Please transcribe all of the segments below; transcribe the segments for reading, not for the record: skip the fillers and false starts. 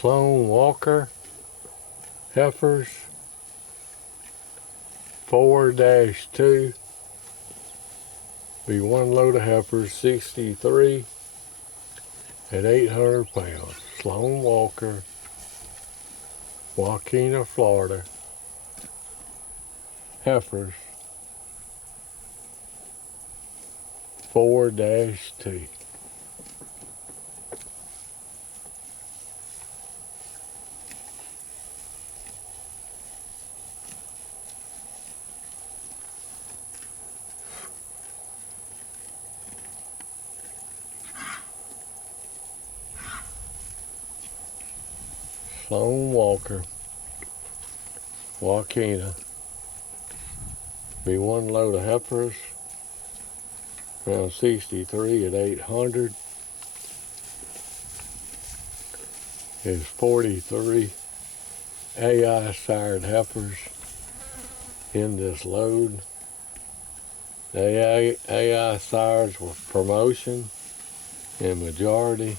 SLOAN Walker Heifers 4-2. Be one load of heifers, 63 at 800 pounds. SLOAN Walker, Waukena, Florida. Heifers 4-2. SLOAN Walker, Waukena. Be one load of heifers, around 63 at 800. Is 43 AI sired heifers in this load. The AI sires were promotion in majority.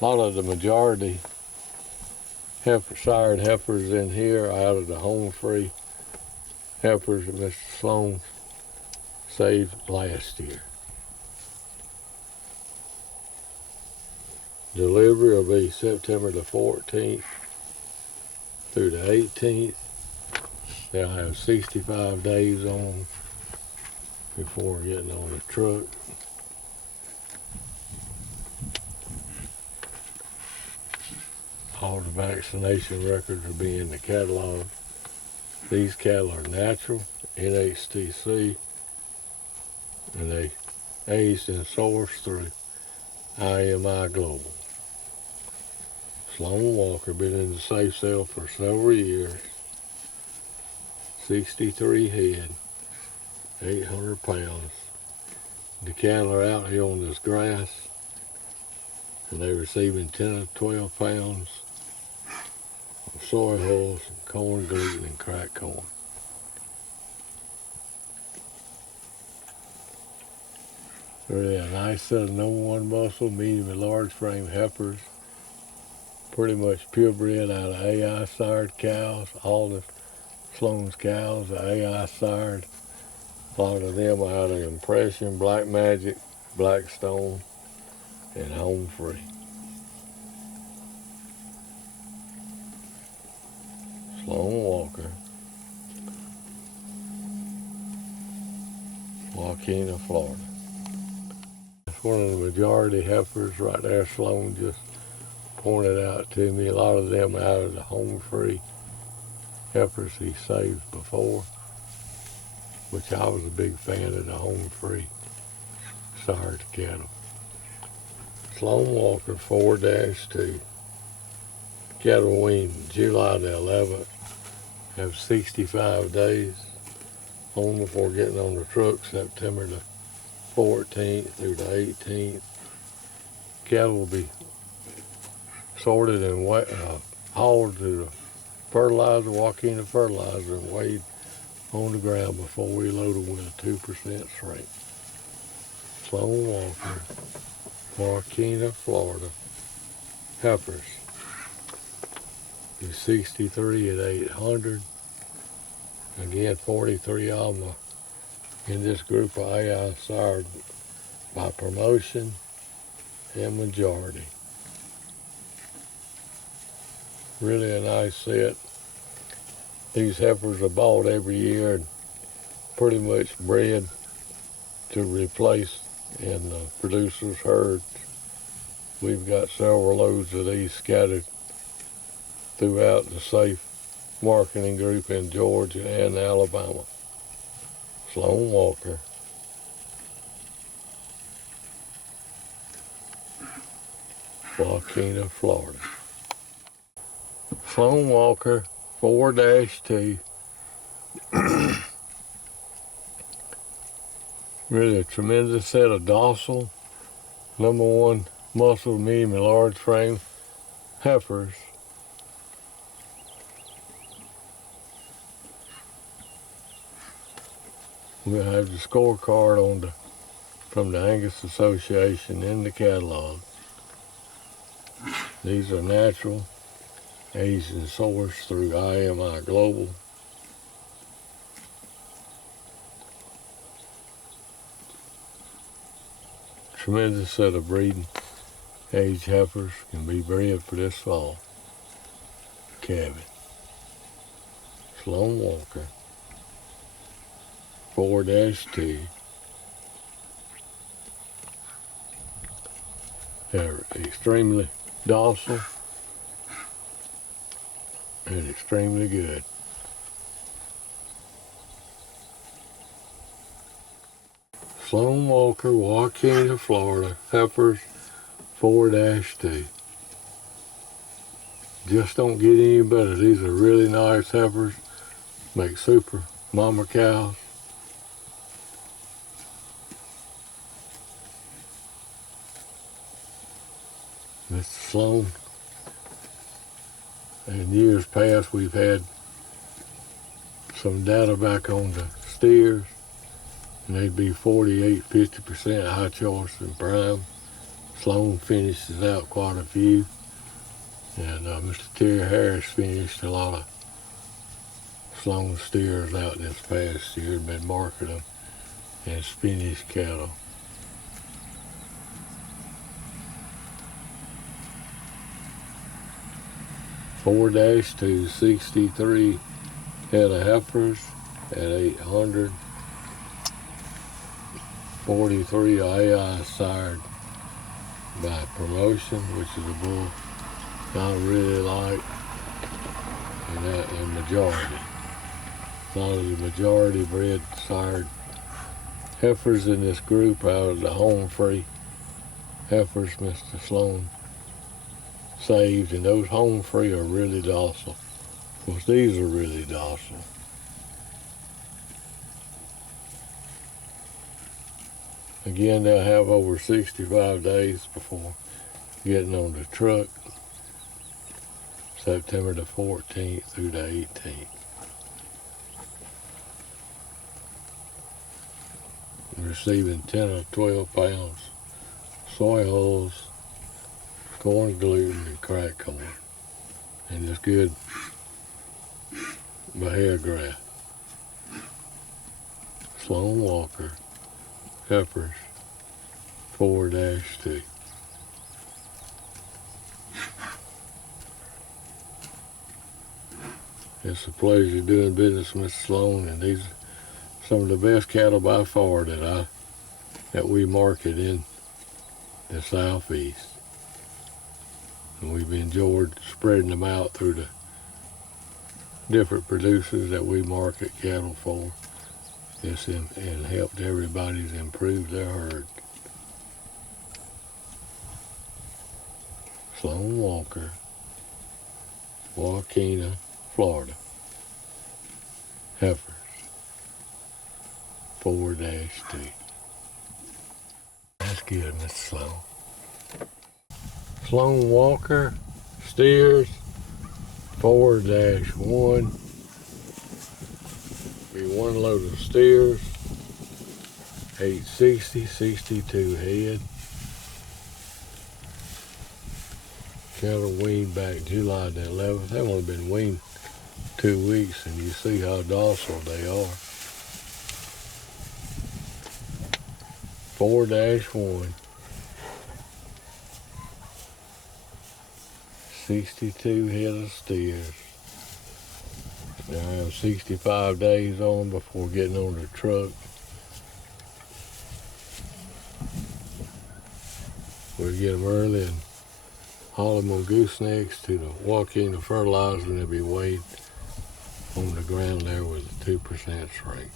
A lot of the majority sired heifers in here out of the home free heifers that Mr. SLOAN saved last year. Delivery will be September the 14th through the 18th. They'll have 65 days on before getting on the truck. All the vaccination records will be in the catalog. These cattle are natural, NHTC, and they aged and sourced through IMI Global. SLOAN Walker been in the safe sale for several years. 63 head, 800 pounds. The cattle are out here on this grass, and they're receiving 10 to 12 pounds of soy hulls, and corn gluten, and cracked corn. Really a nice set of #1 muscle, medium and large frame heifers. Pretty much purebred out of AI sired cows. All the SLOAN's cows are AI sired. A lot of them are out of Impression, Black Magic, Blackstone, and home free. SLOAN Walker, Waukena, Florida. That's one of the majority heifers right there. SLOAN just pointed out to me. A lot of them out of the home free heifers he saved before, which I was a big fan of the home free sired cattle. SLOAN Walker 4-2. Cattle weaned July the 11th. Have 65 days on before getting on the truck September the 14th through the 18th. Cattle will be sorted and hauled to the fertilizer, Waukena fertilizer, and weighed on the ground before we load them with a 2% shrink. SLOAN Walker, Waukena, Florida. Heifers. Be 63 at 800. Again, 43 of them in this group of AI sired by promotion and majority. Really a nice set. These heifers are bought every year and pretty much bred to replace in the producers' herds. We've got several loads of these scattered throughout the safe marketing group in Georgia and Alabama. SLOAN Walker. Waukena, Florida. SLOAN Walker 4-2. Really a tremendous set of docile, #1 muscle, medium and large frame heifers. We'll have the scorecard from the Angus Association in the catalog. These are natural, Asian sourced through IMI Global. Tremendous set of breeding age heifers can be bred for this fall. Cabin. SLOAN Walker 4-2. They're extremely docile and extremely good. SLOAN Walker, Waukena, Florida, Heifers 4-2. Just don't get any better. These are really nice heifers. Make super mama cows. Mr. SLOAN. In years past, we've had some data back on the steers, and they'd be 48–50% high choice and prime. SLOAN finishes out quite a few, and Mr. Terry Harris finished a lot of SLOAN steers out this past year and been marketing them as finished cattle. Four dash to 63 head of heifers at 800. 43 AI sired by promotion, which is a bull I really like, and that in majority. A lot of the majority bred sired heifers in this group out of the home free heifers Mr. SLOAN saved, and those home free are really docile. Of course, these are really docile. Again, they'll have over 65 days before getting on the truck, September the 14th through the 18th. Receiving 10 or 12 pounds soy hulls, corn gluten, and cracked corn, and it's good by hair graft. SLOAN Walker Heifers 4-2. It's a pleasure doing business with Mr. SLOAN, and these are some of the best cattle by far that we market in the Southeast. And we've enjoyed spreading them out through the different producers that we market cattle for. It's and helped everybody to improve their herd. SLOAN Walker, Waukena, Florida. Heifers 4-2. That's good, Mr. SLOAN. SLOAN Walker steers 4-1. Be one load of steers, 860, 62 head. Cattle weaned back July the 11th. They've only been weaned 2 weeks, and you see how docile they are. 4-1. 62 head of steers. Now I have 65 days on before getting on the truck. We'll get them early and haul them on goosenecks to the Waukena fertilizer, and they'll be weighed on the ground there with a 2% shrink.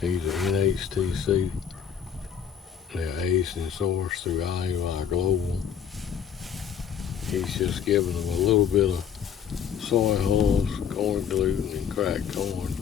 These are NHTC. They're Asian sourced through IMI Global. He's just giving them a little bit of soy hulls, corn gluten, and cracked corn.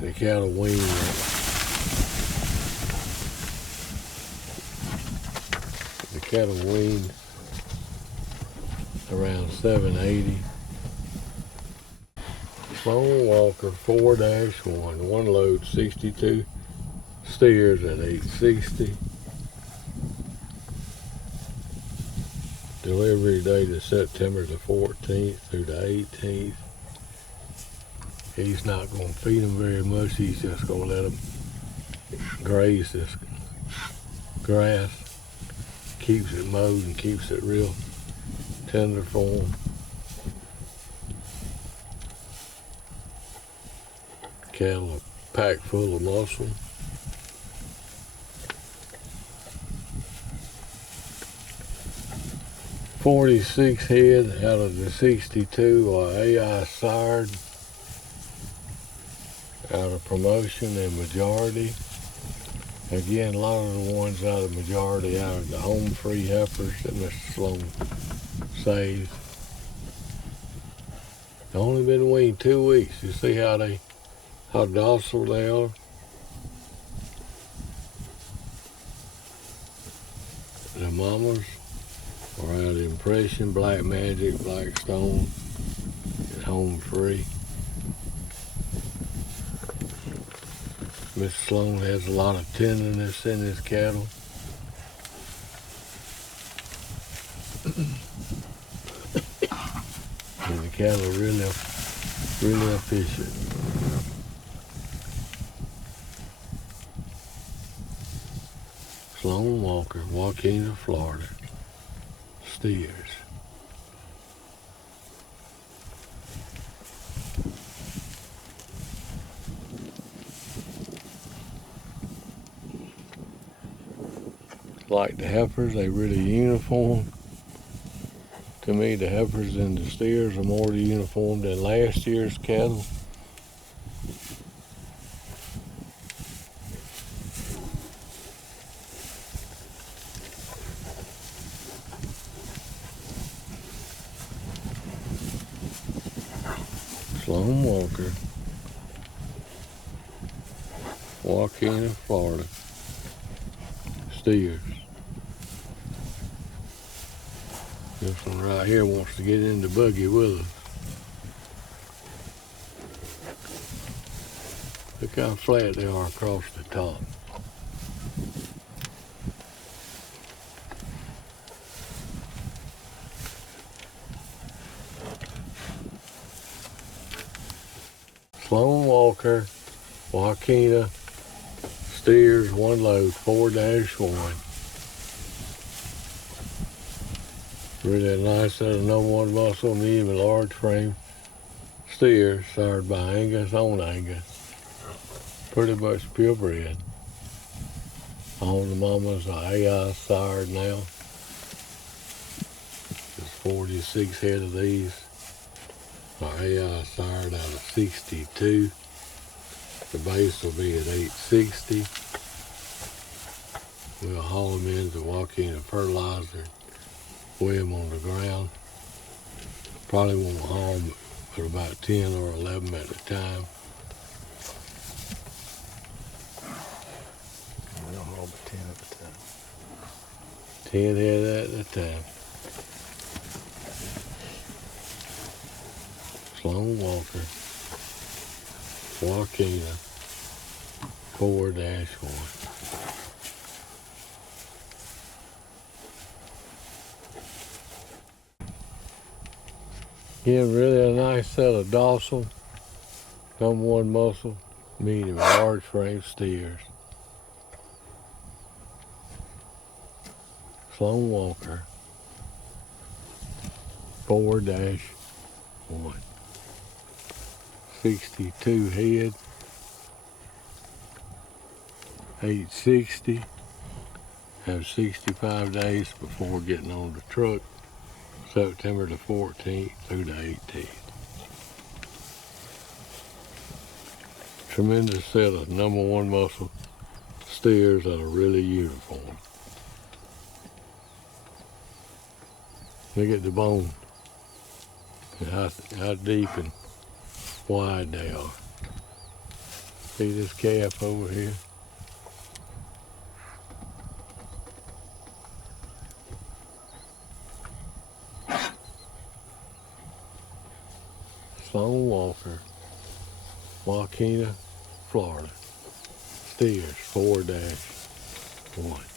The cattle wean around 780. SLOAN Walker 4-1, one load 62 steers at 860. Delivery date is September the 14th through the 18th. He's not going to feed them very much. He's just going to let them graze this grass. Keeps it mowed and keeps it real tender for them. Cattle are packed full of muscle. "46 head out of the 62 are AI sired out of promotion and majority. Again, a lot of the ones out of majority out of the home free heifers that Mr. Sloan saves. Only been weaned 2 weeks. You see how docile they are. The mamas are out of Impression, Black Magic, Blackstone, and home free. Mr. Sloan has a lot of tenderness in his cattle. And the cattle are really efficient. Sloan Walker, Waukena, Florida. Steers. Like the heifers, they really uniform. To me, the heifers and the steers are more uniform than last year's cattle. Sloan Walker, Waukena, Florida. Steers. This one right here wants to get in the buggy with us. Look how flat they are across the top. Sloan Walker, Waukena, steers, 1 load, 4-1. Really nice set of #1 muscle, medium and large frame steers, sired by Angus on Angus. Pretty much purebred. All the mamas are AI sired now. There's 46 head of these are AI sired out of 62. The base will be at 860. We'll haul them into Waukena fertilizer, weigh them on the ground. Probably won't haul them but about 10 or 11 at a time. We don't haul but 10 at a time. 10 head at a time. Sloan Walker, Waukena, 4-1. Yeah, really a nice set of docile, #1 muscle, medium, large frame steers. Sloan Walker, 4-1. 62 head, 860. Have 65 days before getting on the truck. September the 14th through the 18th. Tremendous set of #1 muscle steers that are really uniform. Look at the bone and how deep and wide they are. See this calf over here? Sloan Walker, Waukena, Florida. steers, 4-1.